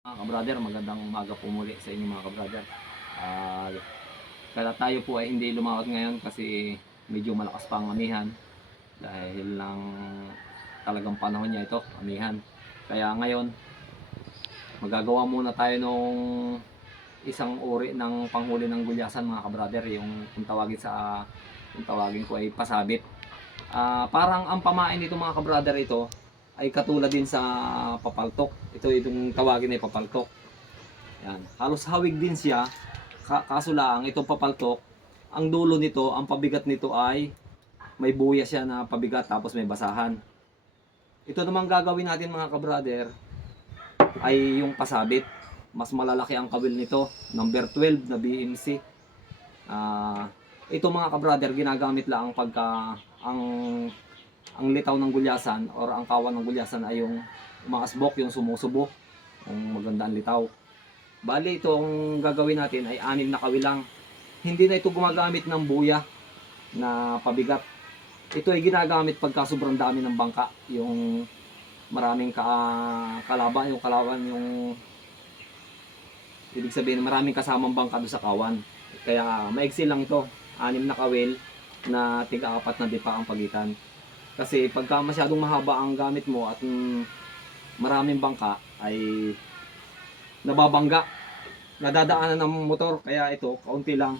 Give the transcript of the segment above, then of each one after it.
Mga ka-brother, magandang umaga po muli sa inyo mga ka-brother. Ah, kaya tayo po ay hindi lumawat ngayon kasi medyo malakas pa ang amihan dahil lang talagang panahon niya ito, amihan. Kaya ngayon, magagawa muna tayo nung isang uri ng panghuli ng gulyasan mga ka-brother, yung kung tawagin ko ay pasabit. Parang ang pamain nito mga ka-brother ito ay katulad din sa papaltok. Ito itong tawagin ay papaltok. Yan. Halos hawig din siya. Kaso lang itong papaltok, ang dulo nito, ang pabigat nito ay may buya siya na pabigat tapos may basahan. Ito naman gagawin natin mga ka-brother ay yung pasabit. Mas malalaki ang kawil nito, number 12 na BMC. Ito mga ka-brother ginagamit lang pagka ang litaw ng gulyasan or ang kawan ng gulyasan ay yung umaasbok, yung sumusubo, yung magandang litaw. Bali, itong gagawin natin ay 6 na kawilang. Hindi na ito gumagamit ng buya na pabigat. Ito ay ginagamit pagka sobrang dami ng bangka. Yung maraming kalaban, yung kalaban, yung ibig sabihin maraming kasamang bangka doon sa kawan. Kaya maigsi lang ito. 6 na kawil na tiga-4 na dipa ang pagitan. Kasi pagka masyadong mahaba ang gamit mo at maraming bangka ay nababangga, nadadaanan ng motor. Kaya ito kaunti lang,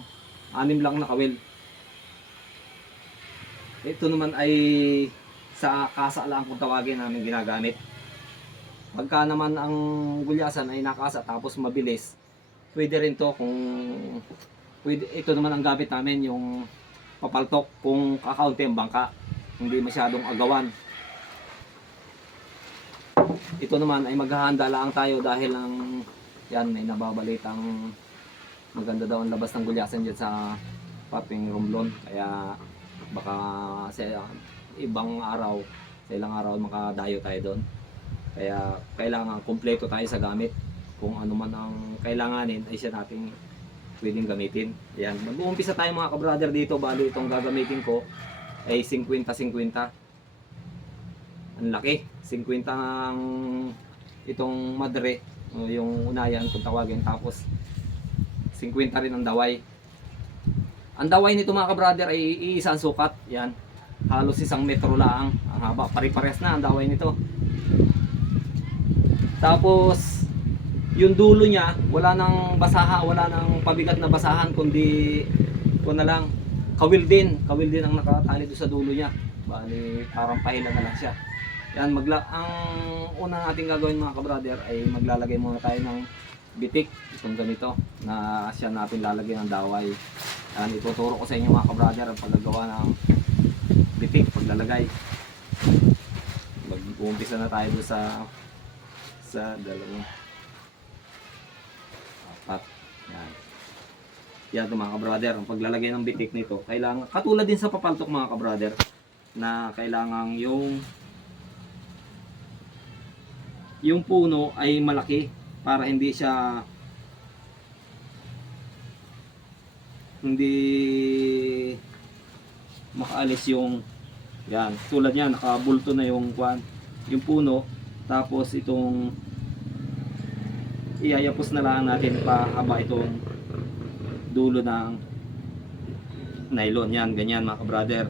6 lang na kawil. Ito naman ay sa kasa lang kung tawagin namin ginagamit. Pagka naman ang gulyasan ay nakasa tapos mabilis, pwede rin to kung pwede. Ito naman ang gamit namin, yung papaltok kung kakaunti ang bangka, hindi masyadong agawan. Ito naman ay maghahanda lang tayo dahil ang yan may nababalitang maganda daw ang labas ng gulyasan dyan sa Paping Romblon. Kaya baka sa ibang araw, sa ilang araw makadayo tayo doon. Kaya kailangan kumpleto tayo sa gamit. Kung ano man ang kailanganin ay siya nating pwedeng gamitin. Yan, mag-uumpisa tayo mga ka-brother dito. Bali itong gagamitin ko ay 50-50. Ang laki, 50 ang itong madre, yung unayan kung tawagin, tapos 50 rin ang daway. Ang daway nito mga ka-brother ay iisang sukat. Yan, halos 1 metro lang ang haba, pare-pares na ang daway nito. Tapos yung dulo niya wala nang basaha, wala nang pabigat na basahan, kundi ito na lang, kawil din ang nakatali doon sa dulo niya. Bali parang pahila na lang siya. Yan, ang una nating gagawin mga ka-brother ay maglalagay muna tayo ng bitik, itong ganito na siya natin lalagyan ng daway. Yan, ituturo ko sa inyo mga ka-brother ang paggagawa ng bitik, paglalagay. Mag-uumpisa na tayo doon sa dalawang apat. Yan. Yan ito mga ka-brother, ang paglalagay ng bitik nito, kailangan, katulad din sa papaltok mga ka-brother, na kailangan yung puno ay malaki para hindi makaalis yung yan, tulad niyan nakabulto na yung puno, tapos itong iayapos na lang natin pahaba itong dulo ng nylon. Yan, ganyan mga ka-brother.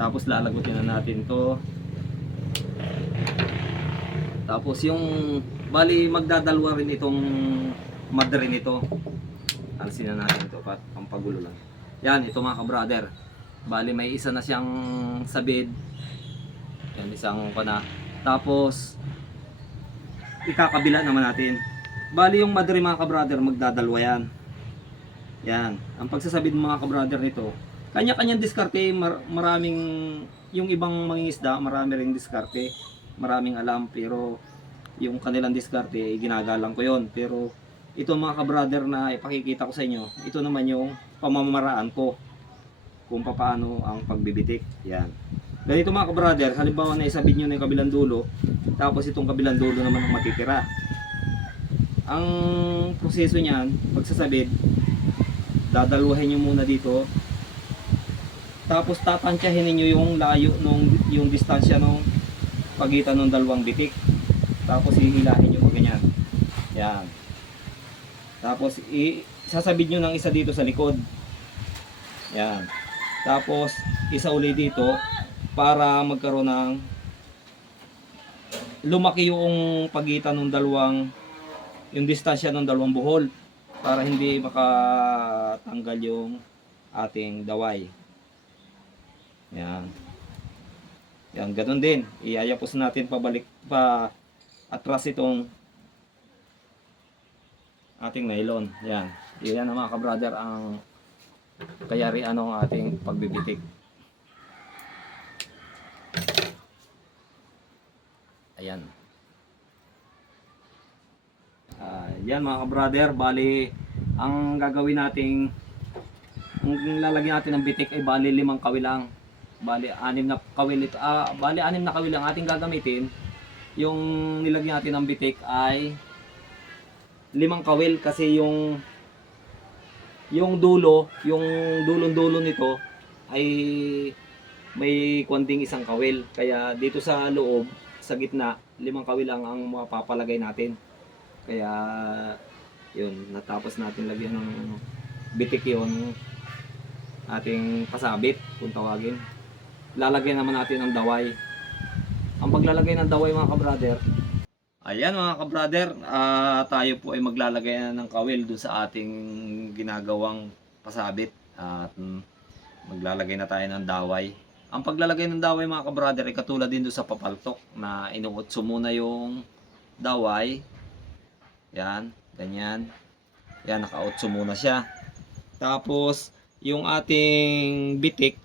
Tapos lalagutin na natin to. Tapos yung bali magdadalwa rin itong madre nito. Alisin na natin ito pat pampagulo lang. Yan, ito mga ka-brother. Bali may isa na siyang sabid. Yan, isang pana. Tapos ikakabila naman natin. Bali yung madre mga ka-brother magdadalwa yan. Yan, ang pagsasabid mga ka-brother nito, kanya-kanyang diskarte. Maraming, yung ibang mangingisda, marami ring diskarte, maraming alam, pero yung kanilang diskarte ay ginagalang ko yon. Pero ito mga ka-brother na ipakikita ko sa inyo, ito naman yung pamamaraan ko kung paano ang pagbibitik. Yan, ganito mga ka-brother, halimbawa na isabid nyo na yung kabilang dulo, tapos itong kabilang dulo naman ang matitira. Ang proseso niyan, pagsasabid, dadalwahin nyo muna dito, tapos tatansyahin niyo yung layo yung distansya pagitan ng dalawang bitik, tapos hihilahin nyo ganyan. Yan. Tapos sasabit nyo ng isa dito sa likod. Yan. Tapos isa uli dito para magkaroon ng lumaki yung pagitan ng dalawang, yung distansya ng dalawang buhol para hindi makatanggal yung ating daway. Yan. Yan, ganun din. Iayapos natin pabalik pa atras itong ating nylon. Yan. Yan mga ka-brother ang kayarian ng ating pagbibitik. Ayan. Yan mga ka-brother, bali ang gagawin nating, ang lalagyan natin ng bitik ay bali 5 kawil lang. Bali 6 na kawil ito. Bali 6 na kawil ang ating gagamitin. Yung nilagyan natin ng bitik ay 5 kawil kasi yung dulo, yung dulon-dulo nito ay may konting 1 kawil. Kaya dito sa loob, sa gitna, 5 kawil lang ang mapapalagay natin. Kaya yun, natapos natin lagyan ng bitik yung ating kasabit kung tawagin. Lalagyan naman natin ng daway. Ang paglalagay ng daway mga ka-brother, ayan mga ka-brother, tayo po ay maglalagay na ng kawil dun sa ating ginagawang pasabit. At maglalagay na tayo ng daway. Ang paglalagay ng daway mga ka-brother ay katulad din dun sa papaltok na inuutso muna yung daway. Yan, ganyan. Yan, naka-utso muna siya. Tapos, yung ating bitik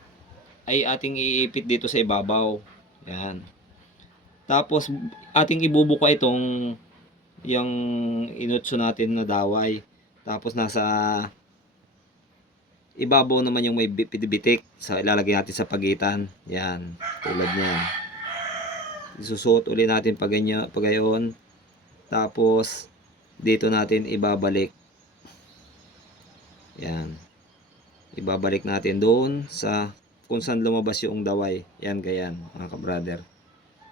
ay ating iipit dito sa ibabaw. Yan. Tapos, ating ibubuka itong yung inutso natin na daway. Tapos, nasa ibabaw naman yung may bitik. So, ilalagay natin sa pagitan. Yan, tulad niyan. Isusuot ulit natin pagayon. Tapos, dito natin ibabalik. Yan. Ibabalik natin doon sa kung saan lumabas yung daway. Yan, ganyan, mga ka-brother.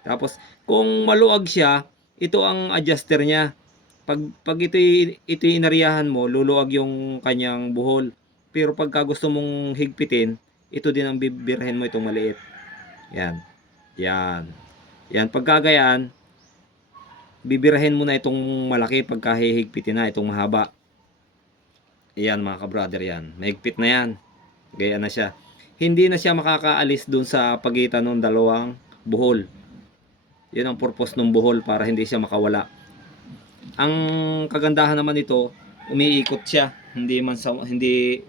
Tapos, kung maluag siya, ito ang adjuster niya. Pag ito inariyahan mo, luluag yung kanyang buhol. Pero pagka gusto mong higpitin, ito din ang bibirhen mo, itong maliit. Yan. Yan. Yan, pagkagayaan, bibirahin mo na itong malaki pagka hihigpitin na itong mahaba. Ayan mga ka-brother, yan. Mahigpit na yan. Gaya na siya. Hindi na siya makakaalis dun sa pagitan ng dalawang buhol. Yun ang purpose ng buhol, para hindi siya makawala. Ang kagandahan naman ito, umiikot siya. Hindi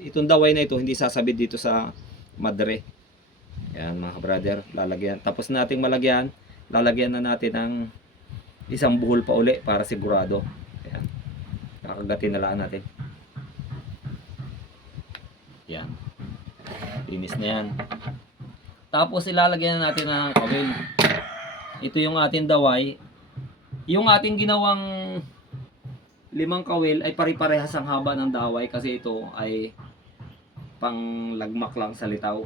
itong daway na ito hindi sasabit dito sa madre. Ayan mga ka-brother, lalagyan. Tapos nating malagyan, lalagyan na natin ng isang buhol pa uli para sigurado. Ayan. Kakagatin na lang natin. Yan. Linis na yan. Tapos ilalagyan na natin ng kawil. Ito yung ating daway. Yung ating ginawang 5 kawil ay pare-parehas ang haba ng daway kasi ito ay panglagmak lang sa litaw.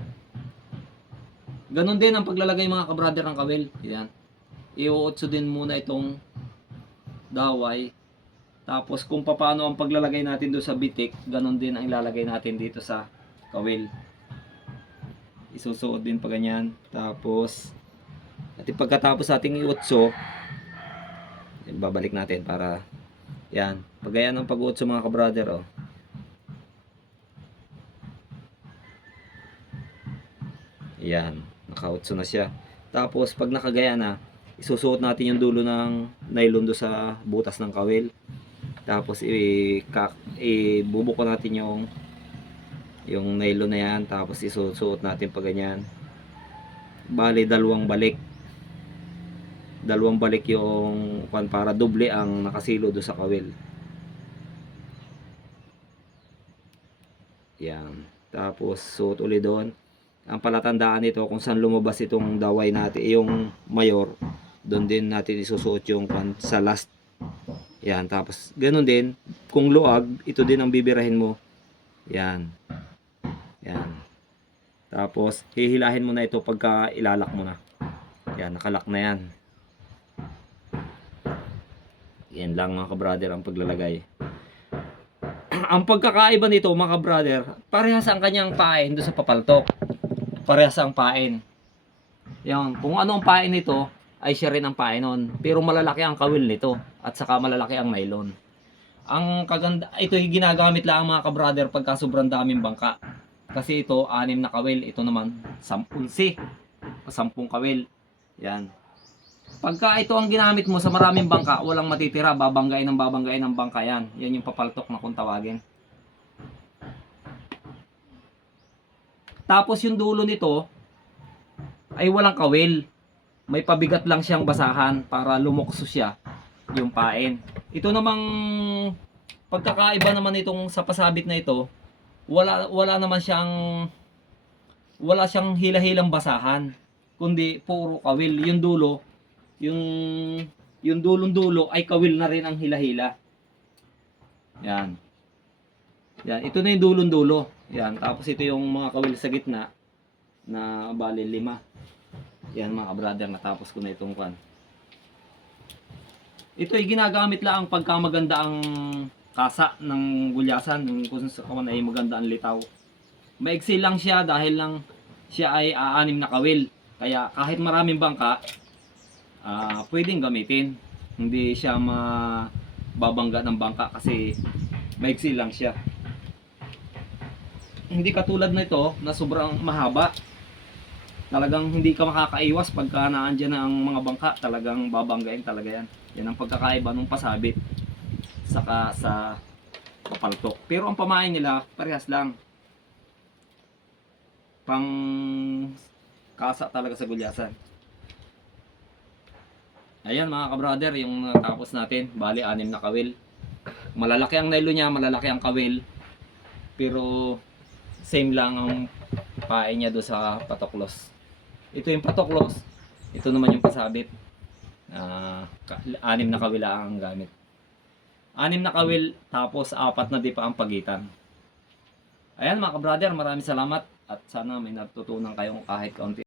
Ganon din ang paglalagay mga ka-brother ng kawil. Yan. Iuutso din muna itong daway. Tapos kung paano ang paglalagay natin doon sa bitik, ganon din ang ilalagay natin dito sa kawil. Isusuot din pa ganyan. Tapos at pagkatapos ating iutso, babalik natin para yan. Pagayan ng pag-uutso mga ka-brother, oh. Yan, nakautso na siya. Tapos pag nakagaya na, isusuot natin yung dulo ng nylon do sa butas ng kawil. Tapos ibubuko natin yung nylon na yan. Tapos isusuot natin pa ganyan. Bali dalawang balik yung para doble ang nakasilo do sa kawil. Yan. Tapos suot ulit doon. Ang palatandaan nito kung saan lumabas itong daway natin, yung mayor, doon din natin isusuot yung sa last. Yan, tapos ganoon din, kung luag, ito din ang bibirahin mo. Yan. Yan. Tapos hihilahin mo na ito pagka ilalak mo na. Yan, nakalak na yan. Yan lang mga kabrother ang paglalagay. Ang pagkakaiba nito mga kabrother, parehas ang kanyang pain doon sa papaltok. Parehas ang pain. Yan, kung ano ang pain nito, ay siya rin ang pain nun. Pero malalaki ang kawil nito at saka malalaki ang nylon. Ang kaganda, ito yung ginagamit lang mga kabrother pagka sobrang daming bangka. Kasi ito, 6 na kawil. Ito naman, 10 o 10 kawil. Yan. Pagka ito ang ginamit mo sa maraming bangka, walang matitira, babanggain ng bangka yan. Yan yung papaltok na kung tawagin. Tapos yung dulo nito ay walang kawil. May pabigat lang siyang basahan para lumukso siya yung pain. Ito namang pagkakaiba naman itong sa pasabit na ito, wala naman siyang hila-hilang basahan, kundi puro kawil. Yung dulo, yung dulong-dulo ay kawil na rin ang hila-hila. Yan. Yan, ito na yung dulong-dulo. Yan, tapos ito yung mga kawil sa gitna na bali 5. Yan mga brother, natapos ko na itong kan. Ito ay ginagamit lang pagka maganda ang kasa ng gulyasan, kung saan ay maganda ang litaw. Maiksi lang siya dahil lang siya ay 6 na kawil. Kaya kahit maraming bangka, pwedeng gamitin. Hindi siya mababangga ng bangka kasi maiksi lang siya. Hindi katulad nito na sobrang mahaba. Talagang hindi ka makakaiwas pagka naandyan na ang mga bangka, talagang babanggain talaga yan. Yan ang pagkakaiba ng pasabit saka sa papaltok. Pero ang pamain nila parehas lang. Pang kasa talaga sa gulyasan. Ayan mga kabrother, yung natapos natin, bali 6 na kawil. Malalaki ang nylon niya, malalaki ang kawil. Pero same lang ang pain niya doon sa patoklos. Ito yung patoklos, ito naman yung pasabit. 6 na kawil ang gamit. 6 na kawil, tapos 4 na dipa ang pagitan. Ayan mga kabrother, maraming salamat at sana may natutunan kayong kahit kaunti.